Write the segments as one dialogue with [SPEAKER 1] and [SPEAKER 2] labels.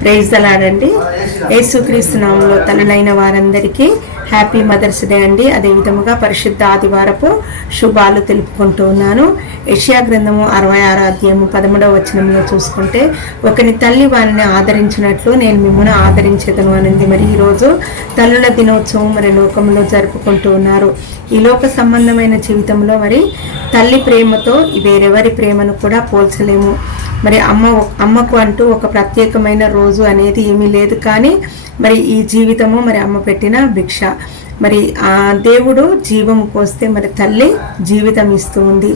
[SPEAKER 1] Praise అలాడండి. యేసుక్రీస్తు నామంలో తల్లులైన వారందరికీ హ్యాపీ మదర్స్ డే అండి. అదే విధముగా పరిశుద్ధ ఆదివారపు శుభాలు తెలుపుకుంటూ ఉన్నాను. యెషయా గ్రంథము అరవై ఆరో అధ్యాయము పదమూడవ వచనంలో చూసుకుంటే ఒకని తల్లి వారిని ఆదరించినట్లు నేను మిమ్మల్ని ఆదరించేదను అనింది. మరి ఈరోజు తల్లుల దినోత్సవం మరి లోకంలో జరుపుకుంటూ ఉన్నారు. ఈ లోక సంబంధమైన జీవితంలో మరి తల్లి ప్రేమతో వేరెవరి ప్రేమను కూడా పోల్చలేము. మరి అమ్మ అమ్మకు అంటూ ఒక ప్రత్యేకమైన రోజు అనేది ఏమీ లేదు. కానీ మరి ఈ జీవితము మరి అమ్మ పెట్టిన భిక్ష. మరి ఆ దేవుడు జీవం పోస్తే మరి తల్లి జీవితం ఇస్తూ ఉంది.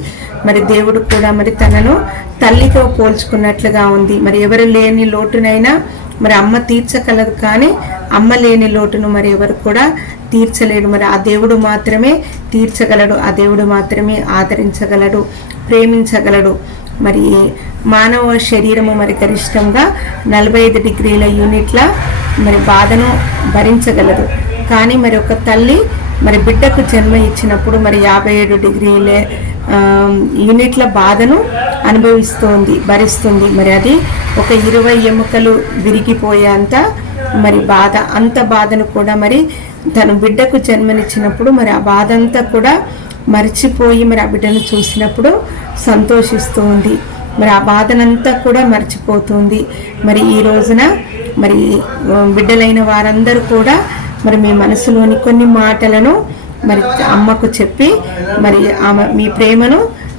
[SPEAKER 1] మరి దేవుడు కూడా మరి తనను తల్లితో పోల్చుకున్నట్లుగా ఉంది. మరి ఎవరు లేని లోటునైనా మరి అమ్మ తీర్చగలదు కానీ అమ్మ లేని లోటును మరి ఎవరు కూడా తీర్చలేడు. మరి ఆ దేవుడు మాత్రమే తీర్చగలడు. ఆ దేవుడు మాత్రమే ఆదరించగలడు ప్రేమించగలడు. మరి మానవ శరీరము మరి గరిష్టంగా నలభై ఐదు డిగ్రీల యూనిట్ల మరి బాధను భరించగలదు. కానీ మరి ఒక తల్లి మరి బిడ్డకు జన్మ ఇచ్చినప్పుడు మరి యాభై ఏడు డిగ్రీల యూనిట్ల బాధను అనుభవిస్తోంది భరిస్తుంది. మరి అది ఒక ఇరవై ఎముకలు విరిగిపోయేంత మరి బాధ అంత బాధను కూడా మరి తను బిడ్డకు జన్మనిచ్చినప్పుడు మరి ఆ బాధ అంతా కూడా మర్చిపోయి మరి ఆ బిడ్డను చూసినప్పుడు సంతోషిస్తూ ఉంది మరి ఆ బాధనంతా కూడా మర్చిపోతుంది. మరి ఈ రోజున మరి బిడ్డలైన వారందరూ కూడా మరి మీ మనసులోని కొన్ని మాటలను మరి అమ్మకు చెప్పి మరి ఆమె మీ ప్రేమను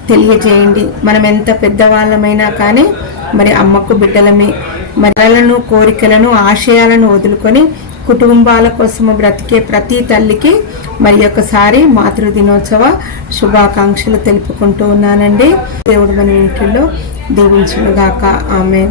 [SPEAKER 1] తెలియజేయండి. మనం ఎంత పెద్దవాళ్ళమైనా కానీ మరి అమ్మకు బిడ్డలమే మరలను కోరికలను ఆశయాలను వదులుకొని కుటుంబాల కోసము బ్రతికే ప్రతి తల్లికి మరి ఒకసారి మాతృ దినోత్సవ శుభాకాంక్షలు తెలుపుకుంటూ ఉన్నానండి. దేవుడు మన ఇంట్లో దీవించుగాక ఆమె